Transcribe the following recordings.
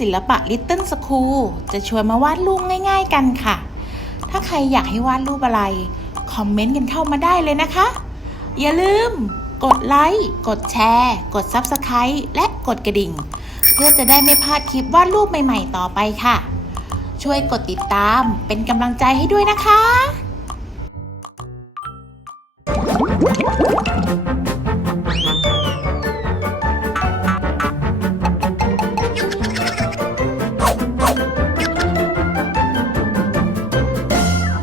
ศิลปะ Little School จะชวนมาวาดรูปง่ายๆกันค่ะถ้าใครอยากให้วาดรูปอะไรคอมเมนต์กันเข้ามาได้เลยนะคะอย่าลืมกดไลค์กดแชร์กด Subscribe และกดกระดิ่งเพื่อจะได้ไม่พลาดคลิปวาดรูปใหม่ๆต่อไปค่ะช่วยกดติดตามเป็นกำลังใจให้ด้วยนะคะ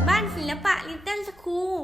บ้านศิลปะ Little School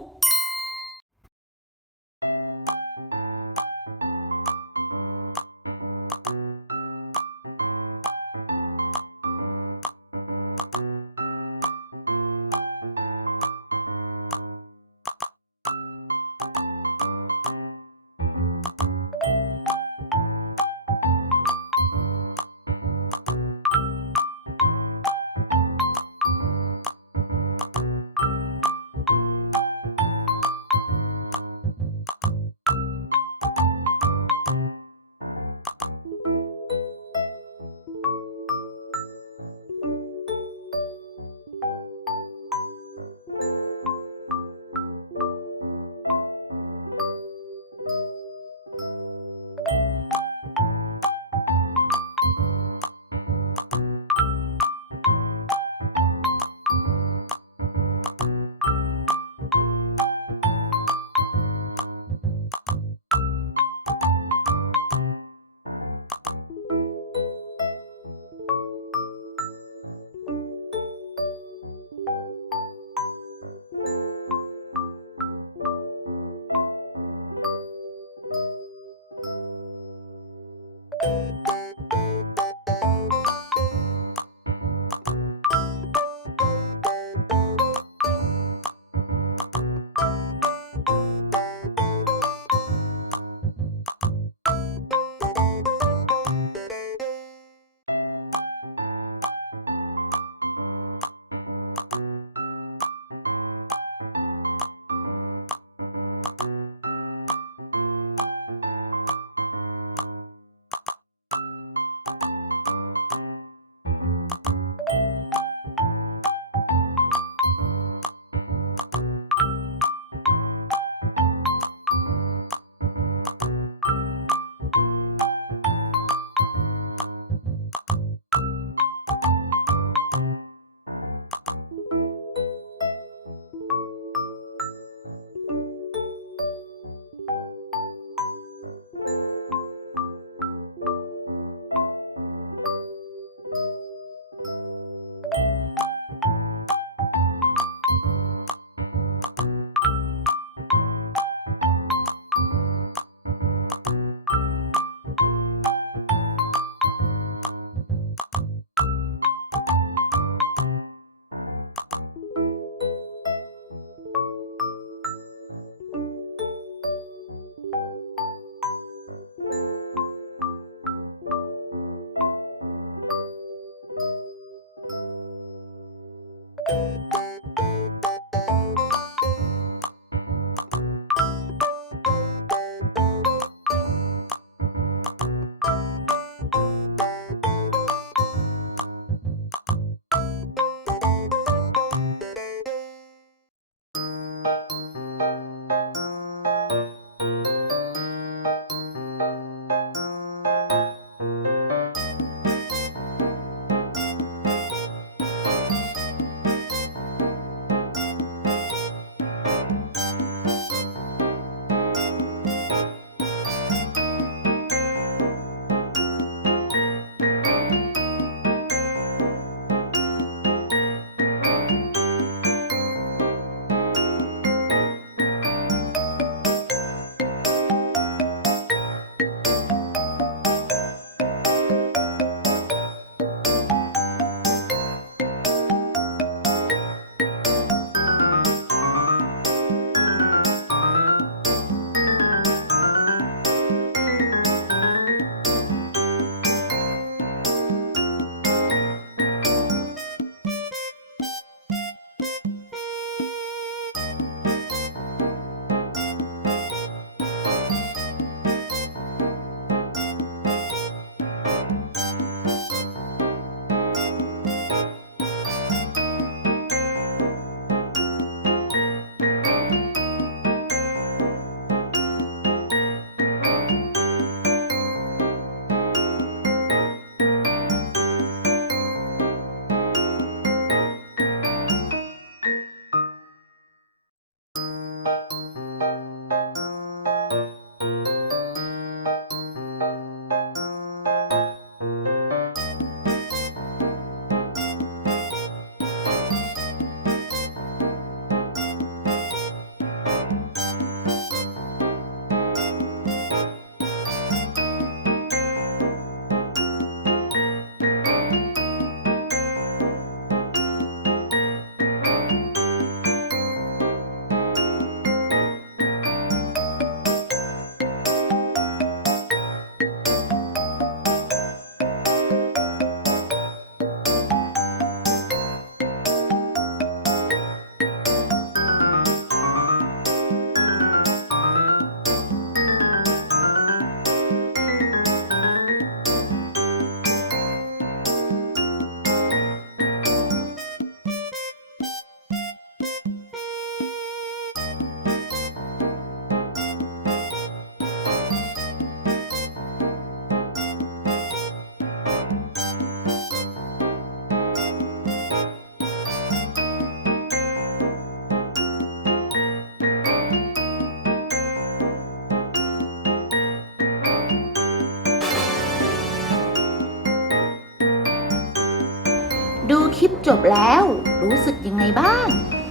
ดูคลิปจบแล้ว รู้สึกยังไงบ้าง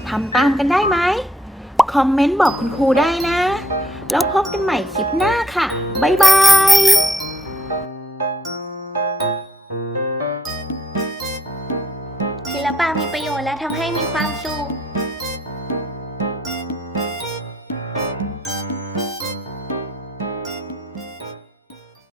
ทำตามกันได้ไหม คอมเมนต์บอกคุณครูได้นะ แล้วพบกันใหม่คลิปหน้าค่ะ บ๊ายบาย ศิลปะมีประโยชน์และทำให้มีความสุข